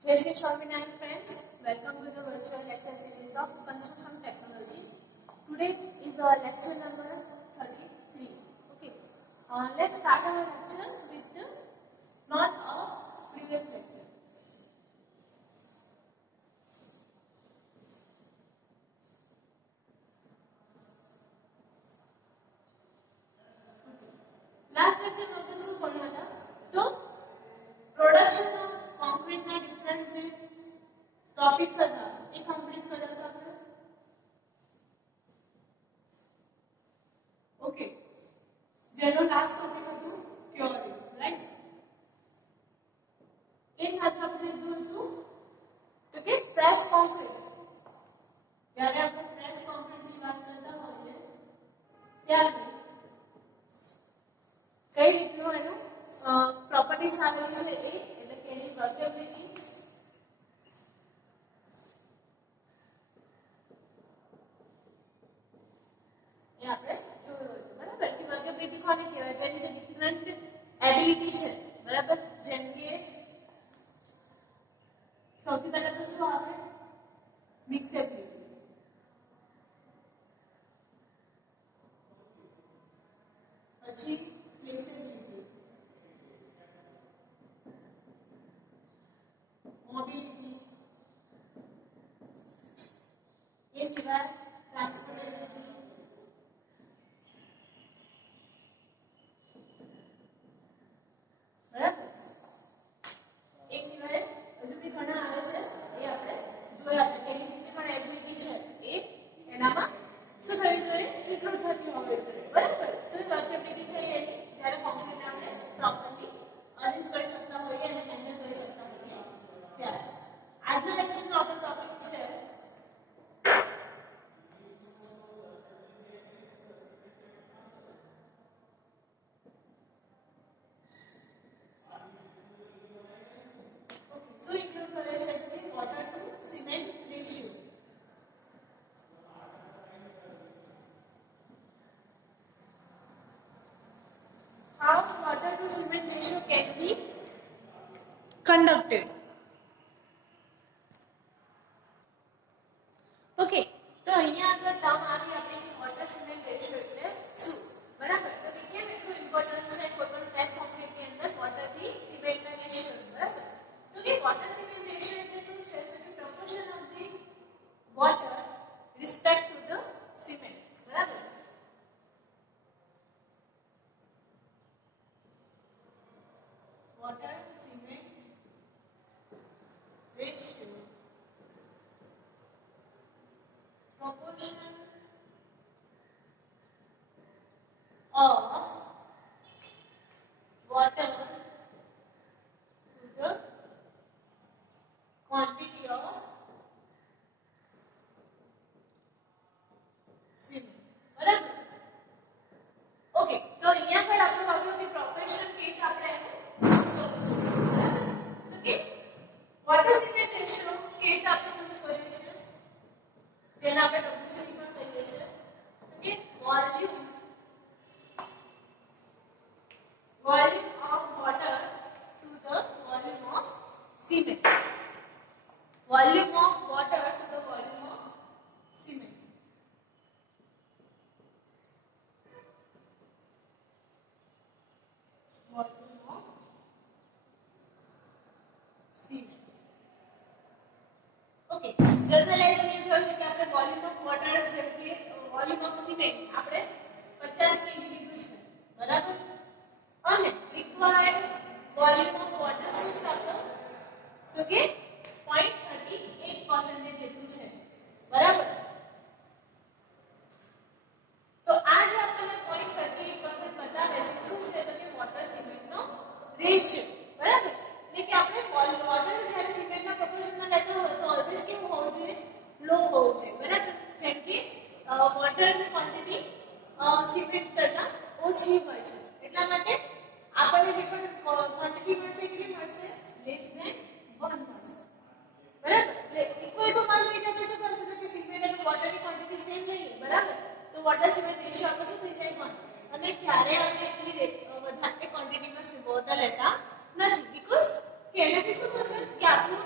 Jai Shri Swaminarayan friends, welcome to the virtual lecture series of Construction Technology. Today is lecture number 33. Okay, let's start our lecture with the note of previous lecture. Last lecture में अपन શું ભણ્યા હતા? તો production of concrete ના different જે topics હતા એ complete કર્યા હતા આપણે. ઓકે, જેનો લાસ્ટ ટોપિક હતું ક્યોરિંગ, રાઈટ? એ સાથે આપણે લીધું હતું તો કે ફ્રેશ કોન્ક્રીટ. જ્યારે આપણે ફ્રેશ કોન્ક્રીટની વાત કરતા હોઈએ ત્યારે કઈ રીતનું એનું પ્રોપર્ટીઝ આવેલી છે એ એટલે કે એની વર્કેબિલિટી, એ આપણે જોયું હતું. બરાબર? કે વર્કેબિલિટી કોને કહેવાય? તેની જે ડિફરન્ટ એબિલિટી છે, બરાબર? જેમ કે સૌથી પહેલા તો શું આવે? મિક્સેબિલિટી. પછી ફ્લેક્સિબિલિટી, મોબિલિટી, એ સિવાય ટ્રાન્સપોર્ટેબિલિટી, બરાબર? એ સિવાય હજુ બી ઘણા આવે છે એ આપણે જોયા હતા કે એની જેટલી પણ એબિલિટી છે એ એનામાં શું થવી જોઈએ? ઇન્ક્લુડ થતી હોવી જોઈએ. બરાબર? તો એ વર્કેબિલિટી થઈ એની જ્યારે કોન્ક્રીટને આપણે પ્રોપરલી અરેન્જ કરી શકતા હોઈએ અને હેન્ડલ કરી શકતા હોઈએ ત્યારે. આજના લેક્ચરનો આપણો ટોપિક છે શું ઇન્ક્લુડ કરે છે કે water to cement ratio. How water to cement ratio can be conducted. Okay, તો અહીંયા આગળ ટર્મ આવી આપણી કે વોટર સિમેન્ટ રેશિયો એટલે શું? બરાબર? તો કે કેમ એટલું ઇમ્પોર્ટન્ટ છે કોઈ પણ ફ્રેશ કોન્ક્રીટની અંદર વોટર થી સિમેન્ટના રેશિયો. બરાબર? તો કે વોટર સિમેન્ટ રેશિયો એટલે શું છે? તો કે proportion of the water respect to the cement. બરાબર? water cement ratio, proportion of water to the quantity of cement. બરાબર? ઓકે, તો અહીંયા પણ આપણે વાપર્યું કે પ્રોપોર્શન કેટ આપણે વોટર સિમેન્ટ રેશિયો કેટ આપણે ચૂઝ કર્યું છે જેને આપણે WC પણ કહીએ છીએ. તો કે volume of water to the volume of cement. Volume of water to the volume of cement. Volume of cement. Okay, generalize એ થયું કે આપણે વોલ્યુમ ઓફ વોટર જેમ કે વોલ્યુમ ઓફ સિમેન્ટ આપણે 50 kg લીધું છે. બરાબર? અને રિક્વાયર્ડ વોલ્યુમ ઓફ વોટર શું છે આપણો? તો કે 0.38% જેટલું છે. બરાબર? તો આ જે આપણને 0.38% બતાવે છે શું છે? તો કે વોટર સિમેન્ટનો રેશિયો. બરાબર? એટલે કે આપણે વોટર જ્યારે સિમેન્ટના પ્રોપોર્શનમાં લેતા હોય તો ઓલવેઝ કેવું હોવું જોઈએ? લો હોવું જોઈએ. બરાબર? જેમ કે વોટરની ક્વોન્ટિટી સિમેન્ટ કરતા ઓછી હોય છે. એટલા માટે આપણને જે પણ ક્વોન્ટિટી મળશે કેટલી મળશે? લેસ ધેન 1 મળશે. બરાબર? એટલે ઇક્વલ ટુ 1 હોય તો શું થશે? કે સિમેન્ટ અને વોટરની ક્વોન્ટિટી સેમ નહીં. બરાબર? તો વોટર સિમેન્ટ રેશિયો આપણે શું થઈ જાય? 1. અને ક્યારે આપણે એટલી વધારે ક્વોન્ટિટીમાં વોટર લેતા નથી. બીકોઝ કે એનાથી શું થશે કે આપણું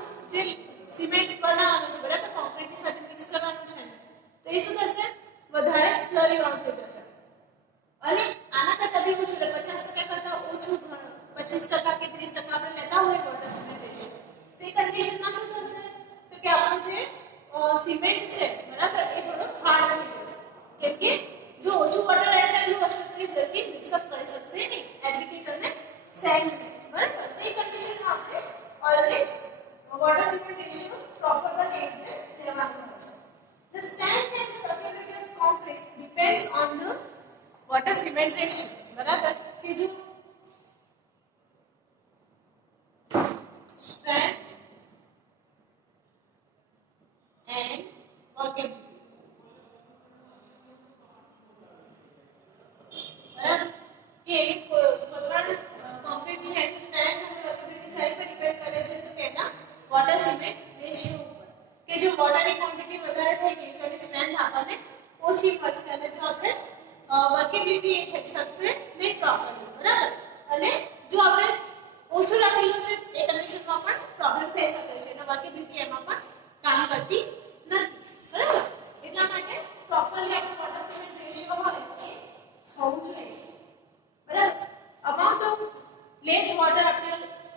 25% કે 30% આપણે લેતા હોય વોટર સિમેન્ટ રેશિયો, તો એ કન્ડિશનમાં શું થશે તો કે આપણો જે સિમેન્ટ છે બરાબર એ થોડો હાર્ડ થઈ જશે, કેમ કે જો ઓછું વોટર એડ કરેલું હશે તો એ જલ્દી મિક્સઅપ કરી શકશે નહીં એગ્રીગેટ અને સેન્ડ, બરાબર. તો એ કન્ડિશનમાં આપણે always water cement ratio proper બને રીતે લેવાનું હોય છે. The strength and the permeability of concrete depends on the water cement ratio, બરાબર. કે જો strength and permeability, બરાબર, કે એની કોઈપણ કોન્ક્રીટ છે એની સ્ટ્રેન્થ અને permeability સારી પર ડિપેન્ડ કરે છે તો કેના વોટર સિમેન્ટ રેશિયો ઉપર, કે જો વોટરની ક્વોન્ટિટી વધારે થઈ ગઈ તો એની સ્ટ્રેન્થ આપણને ઓછી મળશે અને જો આપણે વર્કેબિલિટી એ થઈ શકશે નહીં પ્રોપરલી, બરાબર. અને જો આપણે ઓછું રાખેલું છે એ કન્ડિશનમાં પણ પ્રોબ્લેમ થઈ શકે છે અને વર્કેબિલિટી એમાં પણ કામ કરતી નથી, બરાબર. એટલા માટે પ્રોપરલી આપણે વોટર સિમેન્ટ રેશિયો હોય એ હોવું જોઈએ, બરાબર. અમાઉન્ટ ઓફ લેસ વોટર આપણે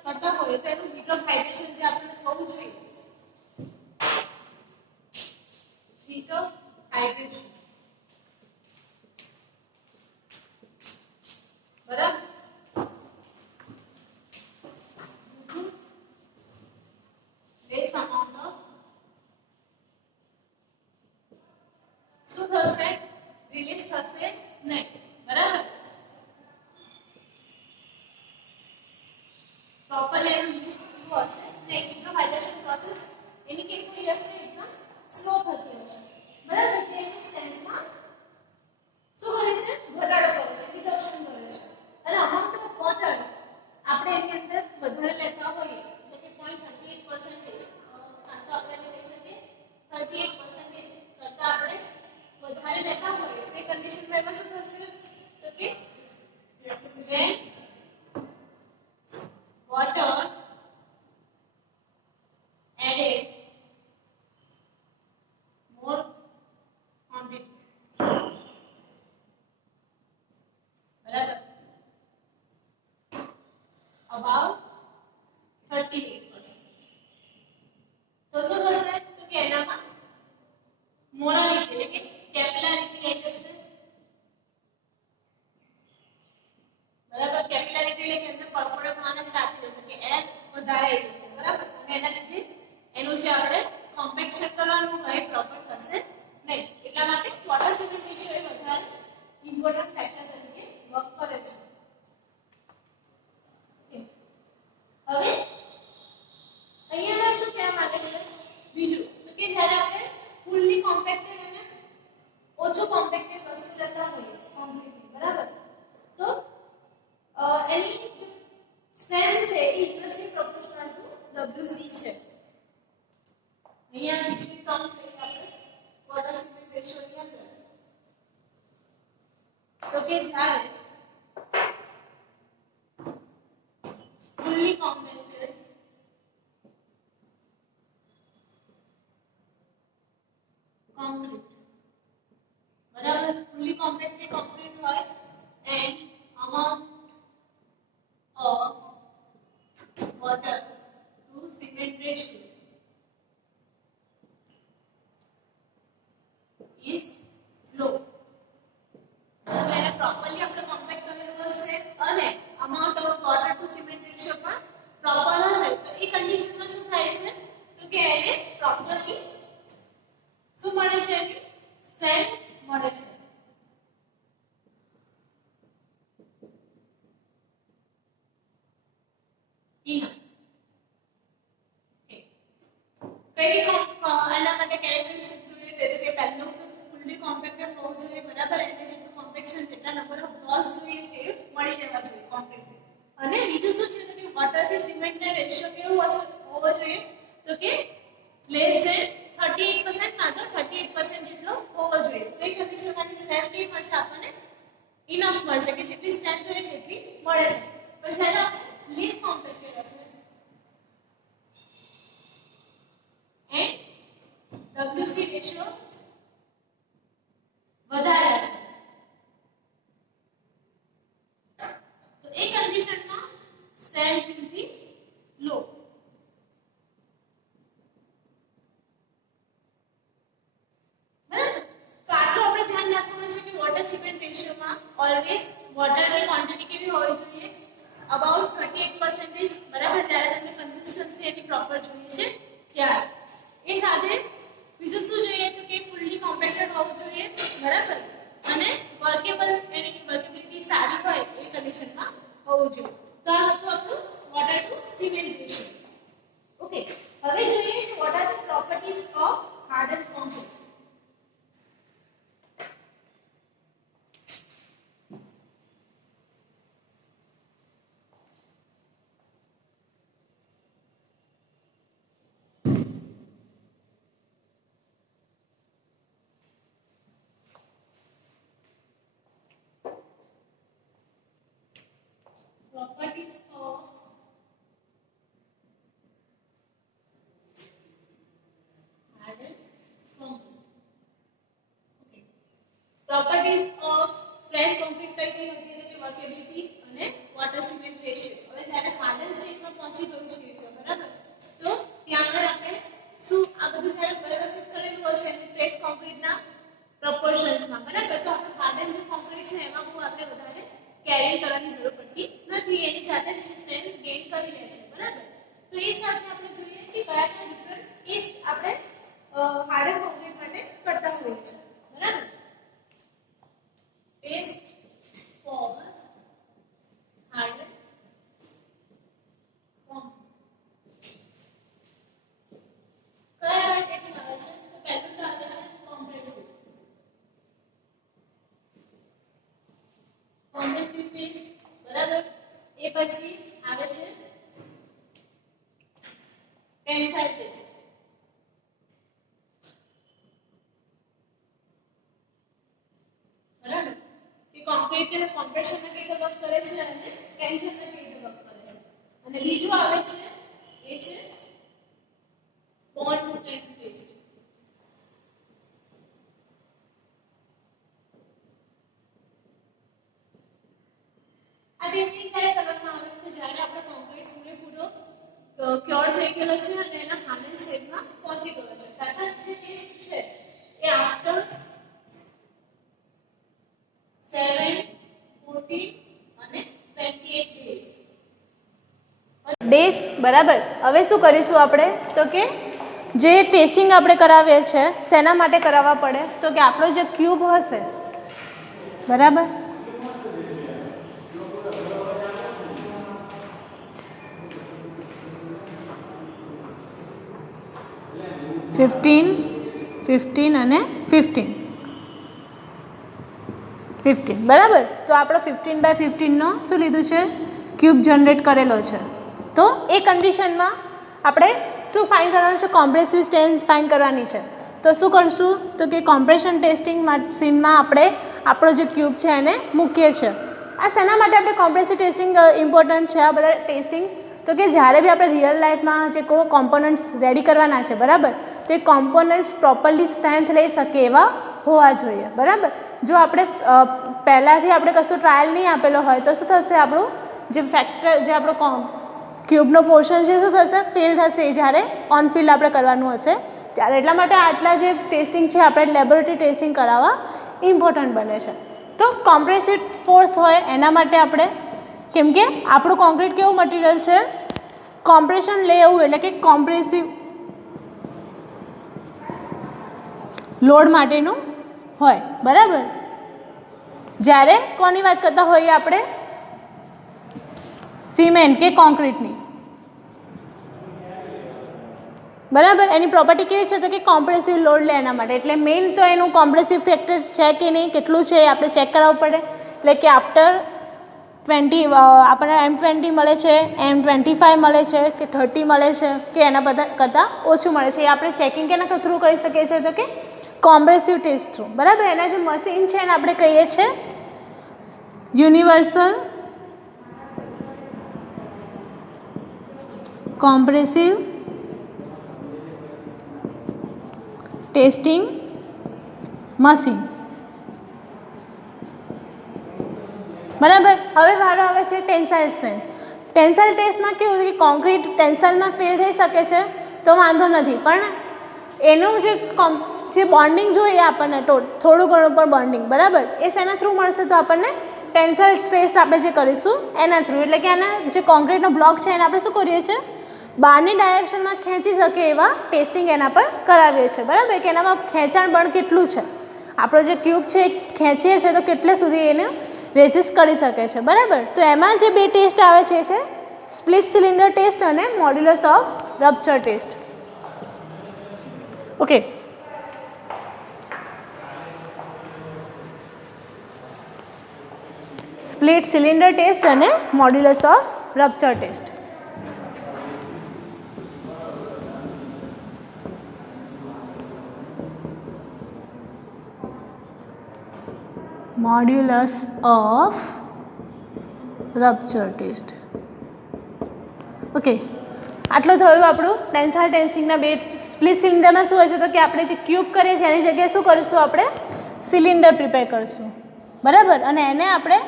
કરતા હોય તો એનું હીટ ઓફ હાઇડ્રેશન જે આપણે થવું જોઈએ, હીટ ઓફ હાઇડ્રેશન, બરાબર. લેસ અમાઉન્ટ ઓફ શું થશે રિલીઝ થશે નહીં, બરાબર. પ્રોપરલી એનું રિલીઝ થતું હશે નહીં, હીટ ઓફ હાઇડ્રેશન પ્રોસેસ એની કેવી થઈ જશે એકદમ સ્લો થતી હશે, બરાબર. જે એની સ્ટ્રેન્થમાં શું કરે છે ઘટાડો કરે છે, રિડક્શન કરે છે અને અમાઉન્ટ ઓફ વોટર આપણે એની અંદર વધારે લેતા હોઈએ તો કે 0.38% તો આપણે કહી શકીએ 38% કરતા આપણે વધારે લેતા હોઈએ તો એ કન્ડિશનમાં એમાં શું થશે તો કે when water added more quantity, બરાબર, about 38%, તો શું થશે તો કે એનામાં મોલારિટી એટલે કે કેપિલારિટી આવી જશે, બરાબર. કેપિલારિટી એટલે કે અંદર પરપોળો થવાના સ્ટાર્ટ થઈ જશે, કે એર વધારે આવી જશે, બરાબર. અને એના લીધે એનું જે આપણે કોમ્પેક્શન કરવાનું હોય પ્રોપર થશે નહીં, એટલા માટે વોટર સિમેન્ટ રેશિયો એ વધારે ઇમ્પોર્ટન્ટ ફેક્ટર તરીકે વર્ક કરે છે. હવે અહીંયા શું કહેવા માંગે છે બીજું તો કે જ્યારે આપણે ફૂલ્લી કોમ્પેક્ટેડ અને ઓછું કોમ્પેક્ટેડ વસ્તુ લેતા હોઈએ કોન્ક્રીટ, બરાબર, તો એની સ્ટ્રેન્થ છે એ ઇન્વર્સલી પ્રોપોર્શનલ ટુ WC છે. અહીંયા બીજી ટર્મ્સ લઈએ આપણે વોટર સિમેન્ટ રેશિયો ની અંદર તો કે જ્યારે ફૂલ્લી કોમ્પેક્ટેડ કોન્ક્રીટ, બરાબર, ફૂલ્લી કોમ્પેક્ટેડ કોન્ક્રીટ હોય and amount of water to cement ratio is low. એટલે પ્રોપરલી આપણે કોમ્પેક્ટ કરેલું હશે અને amount of water to cement ratio પણ પ્રોપર હશે તો એ કન્ડિશનમાં શું થાય છે તો કે એને પ્રોપરલી શું મળે છે સેન્ડ મળે છે. enough. કઈ આના માટે કેરેક્ટરિસ્ટિક જોઈએ તો કે પહેલું તો ફૂલ્લી કોમ્પેક્ટેડ હોવું જોઈએ, બરાબર. એટલે જેટલું કોમ્પેક્શન જેટલા નંબર ઓફ લોસ જોઈએ છે એ મળી રહેવા જોઈએ કોન્ક્રીટ. અને બીજું શું છે તો કે વોટર થી સિમેન્ટ નો રેશિયો કેવો હોવો જોઈએ તો કે લેસ ધેન 38% ના તો 38% જેટલો હોવો જોઈએ. તો એ કન્ડિશનમાં સ્ટ્રેન્થ કેવી મળશે આપણને ઇનફ મળશે કે જેટલી સ્ટ્રેન્થ જોઈએ છે એટલી મળે છે. પણ જ્યારે આપણે least compacted hશે and WC ratio વધારે હશે તો એ કન્ડિશનમાં સ્ટ્રેન્થ વિલ બી લો. બરાબર? તો આટલું આપણે ધ્યાન રાખવાનું છે કે વોટર સિમેન્ટ રેશિયોમાં ઓલવેઝ વોટરની ક્વોન્ટિટી કેવી હોવી જોઈએ? અબાઉટ 28%. બરાબર? જ્યારે તમને કન્સિસ્ટન્સી એની પ્રોપર જોઈએ છે ત્યારે. એ સાથે બીજું શું જોઈએ તો કે ફૂલ્લી કોમ્પેક્ટેડ હોવું જોઈએ. બરાબર? અને વર્કેબલ, એની વર્કેબિલિટી સારી હોય એ કન્ડિશનમાં હોવું જોઈએ. તો આ હતું આપણું water to cement ratio. Okay, હવે જોઈએ what are the properties of harden concrete. Properties of hardened concrete. Okay. Properties of fresh concrete કઈ કઈ હતી તો કે વર્કેબિલિટી અને વોટર સિમેન્ટ રેશિયો. હવે જ્યારે હાર્ડન સ્ટેટમાં પહોંચી ગયું છે બરાબર, તો ત્યાં આગળ આપણે શું આ બધું જ્યારે વ્યવસ્થિત કરેલું હશે અને ફ્રેશ કોન્ક્રીટના પ્રોપોર્શન્સમાં. બરાબર? તો આપણે હાર્ડન જે કોન્ક્રીટ છે એમાં બહુ આપણે વધારે કેરિંગ કરવાની જરૂર પડતી નથી, એની જાતે જ સ્ટ્રેન્થ ગેઇન કરી લે છે. બરાબર? તો એ સાથે આપણે જોઈએ કે કયા કયા ડિફરન્ટ ટેસ્ટ આપણે હાર્ડન કોન્ક્રીટ માટે કરતા હોઈએ છીએ. બરાબર? ટેસ્ટ ફોર હાર્ડન કોન્ક્રીટ કયા ટેસ્ટ આવે છે? તો પહેલું તો આવે છે કોમ્પ્રેસિવ. Compressive test. બરાબર? એ પછી આવે છે ટેન્સાઇલ ટેસ્ટ. બરાબર? કે કોન્ક્રીટ ને કોમ્પ્રેશનને કઈ રીતે વર્ક કરે છે અને ટેન્શનને કઈ રીતે વર્ક કરે છે. અને બીજું આવે છે એ છે બોન્ડ સ્ટ્રેન્થ ટેસ્ટ. આ ટેસ્ટિંગ કઈ કરવામાં આવે તો જ્યારે આપણે કોન્ક્રીટ પૂરેપૂરો ક્યોર થઈ ગયેલો છે અને એના હાર્ડન સ્ટેટમાં પહોંચી ગયો છે, ત્યારબાદ જે ટેસ્ટ છે એ આફ્ટર 7, 14 અને 28 ડેઝ. બરાબર? હવે શું કરીશું આપણે તો કે જે ટેસ્ટિંગ આપણે કરાવીએ છીએ શેના માટે કરાવવા પડે તો કે આપણો જે ક્યુબ હશે, બરાબર, ફિફ્ટીન અને 15. બરાબર? તો આપણો 15/15નો શું લીધું છે? ક્યુબ જનરેટ કરેલો છે. તો એ કન્ડિશનમાં આપણે શું ફાઇન્ડ કરવાનું છે? કોમ્પ્રેસિવ સ્ટ્રેન્થ ફાઇન્ડ કરવાની છે. તો શું કરશું તો કે કોમ્પ્રેશન ટેસ્ટિંગ મશીનમાં આપણે આપણો જે ક્યુબ છે એને મૂકીએ છીએ. આ શેના માટે આપણે કોમ્પ્રેસિવ ટેસ્ટિંગ ઇમ્પોર્ટન્ટ છે? આ બધા ટેસ્ટિંગ તો કે જ્યારે બી આપણે રિયલ લાઈફમાં જે કોઈ કોમ્પોનન્ટ્સ રેડી કરવાના છે, બરાબર, તો એ કોમ્પોનન્ટ્સ પ્રોપરલી સ્ટ્રેન્થ લઈ શકે એવા હોવા જોઈએ. બરાબર? જો આપણે પહેલાંથી આપણે કશું ટ્રાયલ નહીં આપેલો હોય તો શું થશે? આપણું જે ફેક્ટર જે આપણો ક્યુબનો પોર્શન છે શું થશે? ફેલ થશે જ્યારે ઓન ફિલ્ડ આપણે કરવાનું હશે ત્યારે. એટલા માટે આટલા જે ટેસ્ટિંગ છે આપણે લેબોરેટરી ટેસ્ટિંગ કરાવવા ઇમ્પોર્ટન્ટ બને છે. તો કોમ્પ્રેસિવ ફોર્સ હોય એના માટે આપણે, કેમ કે આપણું કોન્ક્રીટ કેવું મટીરિયલ છે? કોમ્પ્રેશન લે એવું, એટલે કે કોમ્પ્રેસિવ લોડ માટેનું હોય. બરાબર? જ્યારે કોની વાત કરતા હોઈએ આપણે? સિમેન્ટ કે કોન્ક્રીટની. બરાબર? એની પ્રોપર્ટી કેવી છે તો કે કોમ્પ્રેસિવ લોડ લે એના માટે. એટલે મેઇન તો એનું કોમ્પ્રેસિવ ફેક્ટર છે કે નહીં, કેટલું છે એ આપણે ચેક કરાવવું પડે. એટલે કે આફ્ટર 20 આપણને M20 મળે છે, M25 મળે છે કે 30 મળે છે કે એના બધા કરતાં ઓછું મળે છે, એ આપણે ચેકિંગ કેના થ્રુ કરી શકીએ છીએ તો કે કોમ્પ્રેસિવ ટેસ્ટ થ્રુ. બરાબર? એના જે મશીન છે એને આપણે કહીએ છીએ યુનિવર્સલ કોમ્પ્રેસિવ ટેસ્ટિંગ મશીન. બરાબર? હવે વારો આવે છે ટેન્સાઇલ સ્ટ્રેન્થ. ટેન્સાઇલ ટેસ્ટમાં કેવું કે કોન્ક્રીટ ટેન્સાઇલમાં ફેલ થઈ શકે છે તો વાંધો નથી, પણ એનું જે બોન્ડિંગ જોઈએ આપણને થોડું ઘણું પણ બોન્ડિંગ, બરાબર, એ શેના થ્રુ મળશે તો આપણને ટેન્સાઇલ ટેસ્ટ આપણે જે કરીશું એના થ્રુ. એટલે કે આના જે કોન્ક્રીટનો બ્લોક છે એને આપણે શું કરીએ છીએ, બહારની ડાયરેક્શનમાં ખેંચી શકે એવા ટેસ્ટિંગ એના પર કરાવીએ છીએ, બરાબર, કે એનામાં ખેંચાણ બળ કેટલું છે, આપણો જે ક્યુબ છે એ ખેંચીએ છીએ તો કેટલે સુધી એને રેઝિસ્ટ કરી શકે છે, બરાબર. તો એમાં જે બે ટેસ્ટ આવે છે એ છે સ્પ્લિટ સિલિન્ડર ટેસ્ટ અને modulus of rupture test. Okay, split cylinder test અને modulus of rupture test. Modulus of rupture test. Okay, આટલું થયું આપણું ટેન્સાઇલ ટેન્સિંગના બે. સ્પ્લિટ સિલિન્ડરમાં શું હશે તો કે આપણે જે ક્યુબ કરીએ છીએ એની જગ્યાએ શું કરીશું, આપણે સિલિન્ડર પ્રિપેર કરીશું, બરાબર, અને એને આપણે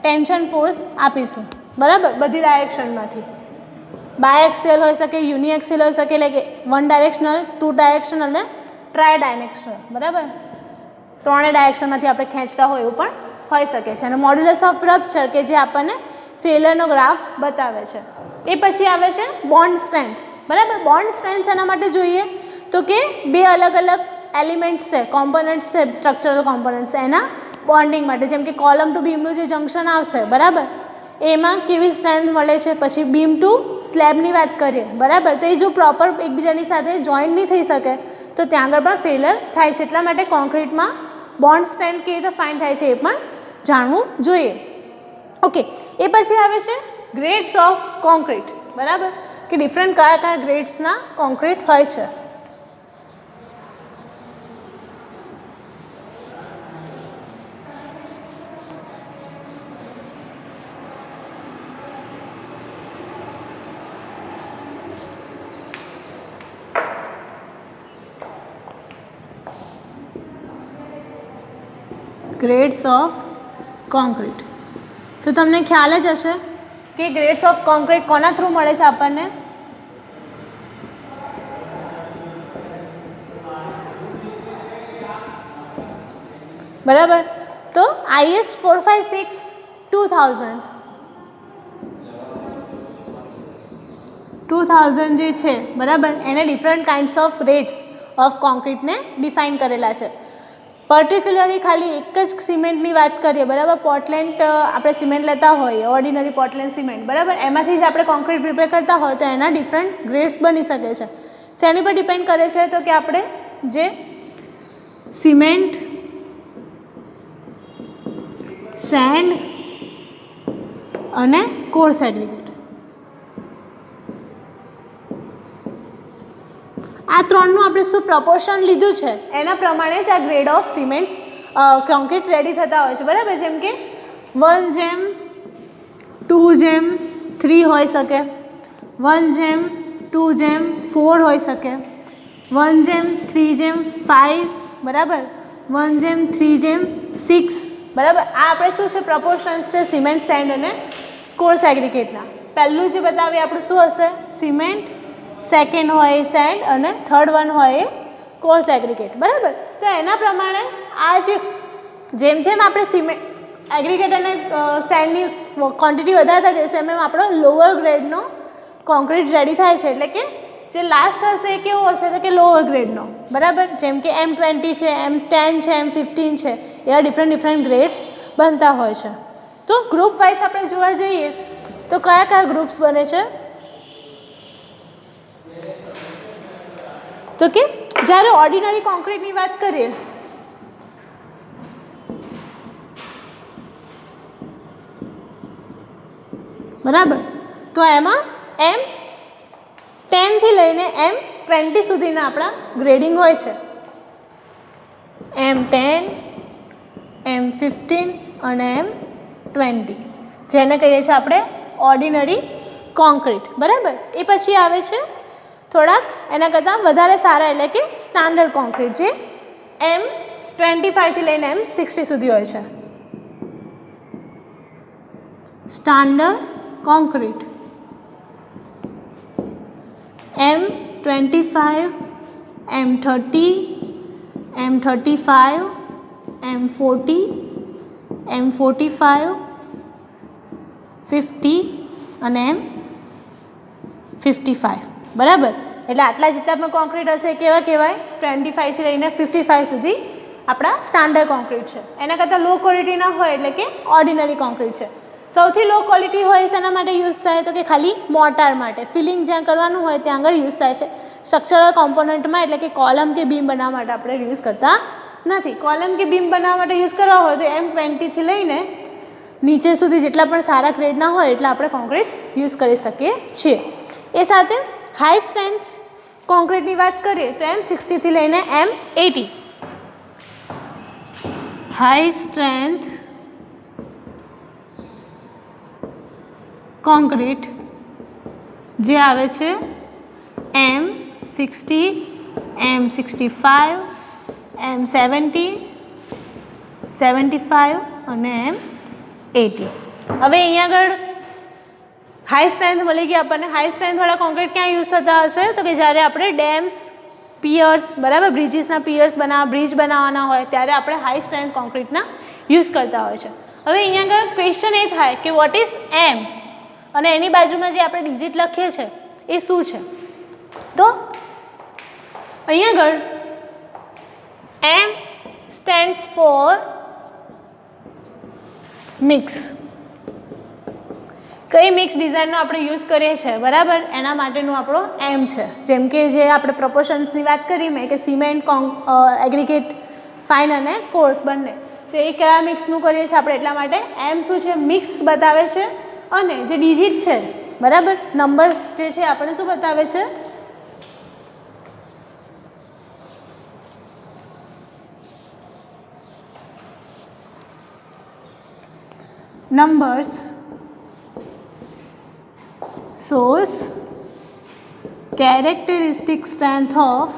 ટેન્શન ફોર્સ આપીશું, બરાબર, બધી ડાયરેક્શનમાંથી. બાયએક્સિયલ હોઈ શકે, યુનિએક્સિયલ હોઈ શકે, એટલે કે વન ડાયરેક્શનલ, ટુ ડાયરેક્શનલ અને ટ્રાય ડાયરેક્શનલ, બરાબર, ત્રણેય ડાયરેક્શનમાંથી આપણે ખેંચતા હોય એવું પણ હોઈ શકે છે. અને મોડ્યુલસ ઓફ રપ્ચર કે જે આપણને ફેલરનો ગ્રાફ બતાવે છે. એ પછી આવે છે બોન્ડ સ્ટ્રેન્થ, બરાબર. બોન્ડ સ્ટ્રેન્થ એના માટે જોઈએ તો કે બે અલગ અલગ એલિમેન્ટ્સ છે, કોમ્પોનન્ટ્સ છે, સ્ટ્રક્ચરલ કોમ્પોનન્ટ્સ એના બોન્ડિંગ માટે. જેમ કે કોલમ ટુ બીમનું જે જંક્શન આવશે, બરાબર, એમાં કેવી સ્ટ્રેન્થ મળે છે. પછી બીમ ટુ સ્લેબની વાત કરીએ, બરાબર, તો એ જો પ્રોપર એકબીજાની સાથે જોઈન્ટ નહીં થઈ શકે તો ત્યાં આગળ પણ ફેલર થાય છે. એટલા માટે કોન્ક્રીટમાં બોન્ડ સ્ટ્રેન્થ કેવી રીતે ફાઇન્ડ થાય છે એ પણ જાણવું જોઈએ. ઓકે, એ પછી આવે છે ગ્રેડ્સ ઓફ કોન્ક્રીટ, બરાબર, કે ડિફરન્ટ કયા કયા ગ્રેડ્સના કોન્ક્રીટ હોય છે. Grades of concrete. તો તમને ખ્યાલ જ હશે કે ગ્રેડ્સ ઓફ કોન્ક્રીટ કોના થ્રુ મળે છે આપણને, બરાબર. તો IS 456 2000 જે છે, બરાબર, એને different kinds of grades of કોન્ક્રીટને ડિફાઇન કરેલા છે. પર્ટિક્યુલરલી ખાલી એક જ સિમેન્ટની વાત કરીએ, બરાબર, પોર્ટલેન્ડ આપણે સિમેન્ટ લેતા હોઈએ, ઓર્ડિનરી પોર્ટલેન્ડ સિમેન્ટ, બરાબર, એમાંથી જ આપણે કોન્ક્રીટ પ્રિપેર કરતા હોય તો એના ડિફરન્ટ ગ્રેડ્સ બની શકે છે. શેની પર ડિપેન્ડ કરે છે તો કે આપણે જે સિમેન્ટ, સેન્ડ અને કોર્સ એગ્રીગેટ, આ ત્રણનું આપણે શું પ્રપોર્શન લીધું છે એના પ્રમાણે જ આ grade of cements concrete ready થતા હોય છે, બરાબર. જેમ કે 1:2:3 હોઈ શકે, 1:2:4 હોઈ શકે, 1:3:5, બરાબર, 1:3:6, બરાબર. આ આપણે શું છે પ્રપોર્શન્સ છે સિમેન્ટ, સેન્ડ અને કોર્સ એગ્રીગેટના. પહેલું જે બતાવીએ આપણું શું હશે, સિમેન્ટ, સેકન્ડ હોય સેન્ડ અને થર્ડ વન હોય એ કોર્સ એગ્રીગેટ, બરાબર. તો એના પ્રમાણે આ જેમ જેમ આપણે સિમેન્ટ, એગ્રીગેટ અને સેન્ડની ક્વોન્ટિટી વધારતા જઈશું એમ આપણો લોઅર ગ્રેડનો કોન્ક્રીટ રેડી થાય છે. એટલે કે જે લાસ્ટ હશે એ કેવો હશે તો કે લોઅર ગ્રેડનો, બરાબર. જેમ કે M20 છે, M10 છે, M15 છે, એવા ડિફરન્ટ ગ્રેડ્સ બનતા હોય છે. તો ગ્રુપ વાઇઝ આપણે જોવા જઈએ તો કયા કયા ગ્રુપ્સ બને છે તો કે જ્યારે ઓર્ડિનરી કોન્ક્રીટની વાત કરીએ, બરાબર, તો એમાં M10 થી લઈને M20 સુધીના આપણા ગ્રેડિંગ હોય છે. M10, M15 અને M20 જેને કહીએ છીએ આપણે ઓર્ડિનરી કોન્ક્રીટ, બરાબર. એ પછી આવે છે થોડાક એના કરતાં વધારે સારા, એટલે કે સ્ટાન્ડર્ડ કોન્ક્રીટ, જે M25 થી લઈને M60 સુધી હોય છે. Standard concrete M25, M30, M35, M40, M45, 50 અને M55 બરાબર. એટલે આટલા જેટલા પણ કોન્ક્રીટ હશે કેવા કહેવાય? 25 થી લઈને 55 સુધી આપણા સ્ટાન્ડર્ડ કોન્ક્રીટ છે. એના કરતાં લો ક્વોલિટીના હોય એટલે કે ઓર્ડિનરી કોન્ક્રીટ છે. સૌથી લો ક્વોલિટી હોય શેના માટે યુઝ થાય? તો કે ખાલી મોર્ટાર માટે, ફિલિંગ જ્યાં કરવાનું હોય ત્યાં આગળ યુઝ થાય છે. સ્ટ્રક્ચરલ કોમ્પોનન્ટમાં એટલે કે કોલમ કે બીમ બનાવવા માટે આપણે યુઝ કરતા નથી. કોલમ કે બીમ બનાવવા માટે યુઝ કરવા હોય તો M20 થી લઈને નીચે સુધી જેટલા પણ સારા ગ્રેડના હોય એટલા આપણે કોન્ક્રીટ યુઝ કરી શકીએ છીએ. એ સાથે હાઈ સ્ટ્રેન્થ કોન્ક્રીટની વાત કરીએ તો M60 થી લઈને M80 હાઈ સ્ટ્રેન્થ કોન્ક્રીટ જે આવે છે M60, M65, M70, 75 અને M80. હવે અહીંયા આગળ હાઈ સ્ટ્રેન્થ મળી ગઈ આપણને. હાઈ સ્ટ્રેન્થવાળા કોન્ક્રીટ ક્યાં યુઝ થતા હશે? તો કે જ્યારે આપણે ડેમ્સ, પિયર્સ બરાબર, બ્રિજીસના પિયર્સ બ્રિજ બનાવવાના હોય ત્યારે આપણે હાઈ સ્ટ્રેન્થ કોન્ક્રીટના યુઝ કરતા હોય છે. હવે અહીંયા આગળ ક્વેશ્ચન એ થાય કે વોટ ઇઝ M અને એની બાજુમાં જે આપણે ડિજિટ લખીએ છીએ એ શું છે? તો અહીંયા આગળ M સ્ટેન્ડ્સ ફોર મિક્સ. કઈ મિક્સ ડિઝાઇનનો આપણે યુઝ કરીએ છીએ બરાબર, એના માટેનું આપણો M છે. જેમ કે જે આપણે પ્રપોર્શન્સની વાત કરી મેં કે સિમેન્ટ, એગ્રીગેટ, ફાઇન અને કોર્સ બંને, તો એ કયા મિક્સનું કરીએ છીએ આપણે એટલા માટે M શું છે? મિક્સ બતાવે છે. અને જે ડિજિટ છે બરાબર, નંબર્સ જે છે આપણને શું બતાવે છે? Numbers shows characteristic strength of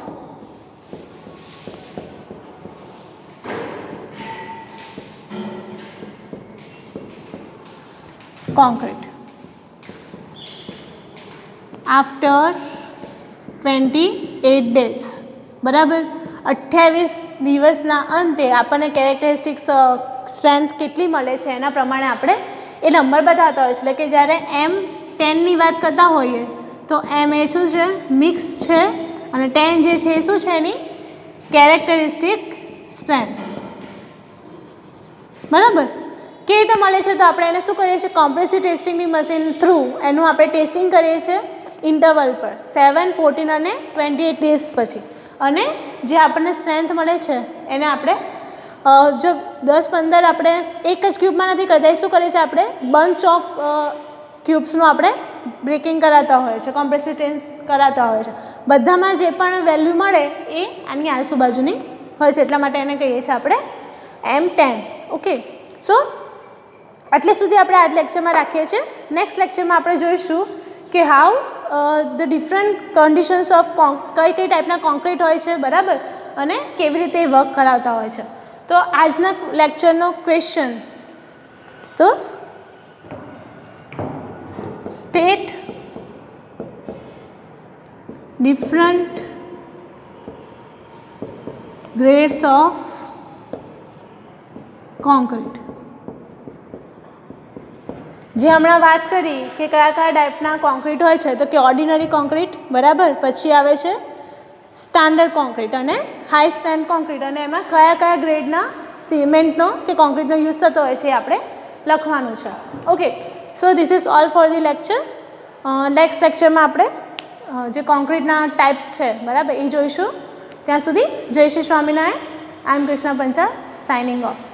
concrete after 28 days બરાબર. 28 દિવસના અંતે આપણને કેરેક્ટરિસ્ટિક સ્ટ્રેન્થ કેટલી મળે છે એના પ્રમાણે આપણે એ નંબર બતાવતા હોય છે. એટલે કે જ્યારે M10ની વાત કરતા હોઈએ તો M એ શું છે? મિક્સ છે. અને 10 જે છે એ શું છે? એની કેરેક્ટરિસ્ટિક સ્ટ્રેન્થ બરાબર. કેવી રીતે મળે છે? તો આપણે એને શું કરીએ છીએ? કોમ્પ્રેસિવ ટેસ્ટિંગની મશીન થ્રુ એનું આપણે ટેસ્ટિંગ કરીએ છીએ ઇન્ટરવલ પર 7, 14 અને 28 ડેઝ પછી. અને જે આપણને સ્ટ્રેન્થ મળે છે એને આપણે જો 10-15 આપણે એક જ ક્યુબમાં નથી કરતા, એ શું કરીએ છીએ? આપણે બંચ ઓફ ક્યુબ્સનું આપણે બ્રેકિંગ કરાતા હોય છે, કોમ્પ્રેસિવ ટેસ્ટ કરાતા હોય છે. બધામાં જે પણ વેલ્યુ મળે એ આની આજુબાજુની હોય છે, એટલા માટે એને કહીએ છીએ આપણે M10. ઓકે, સો આટલે સુધી આપણે આજ લેક્ચરમાં રાખીએ છીએ. નેક્સ્ટ લેક્ચરમાં આપણે જોઈશું કે how the different conditions of કઈ ટાઈપના કોન્ક્રીટ હોય છે બરાબર, અને કેવી રીતે વર્ક કરાવતા હોય છે. તો આજના લેક્ચરનો ક્વેશ્ચન તો state different grades of concrete. જે હમણાં વાત કરી કે કયા કયા ટાઈપના કોન્ક્રીટ હોય છે, તો કે ઓર્ડિનરી કોન્ક્રીટ બરાબર, પછી આવે છે સ્ટાન્ડર્ડ કોન્ક્રીટ અને હાઈ સ્ટ્રેન્થ કોન્ક્રીટ, અને એમાં કયા કયા ગ્રેડના સિમેન્ટનો કે કોન્ક્રીટનો યુઝ થતો હોય છે એ આપણે લખવાનું છે. Okay, so this is all for the lecture. Next લેક્ચરમાં આપણે જે કોન્ક્રીટના ટાઈપ્સ છે બરાબર એ જોઈશું. ત્યાં સુધી જય શ્રી સ્વામિનારાયણ. આઈ એમ કૃષ્ણા પંચાલ, સાઇનિંગ ઓફ.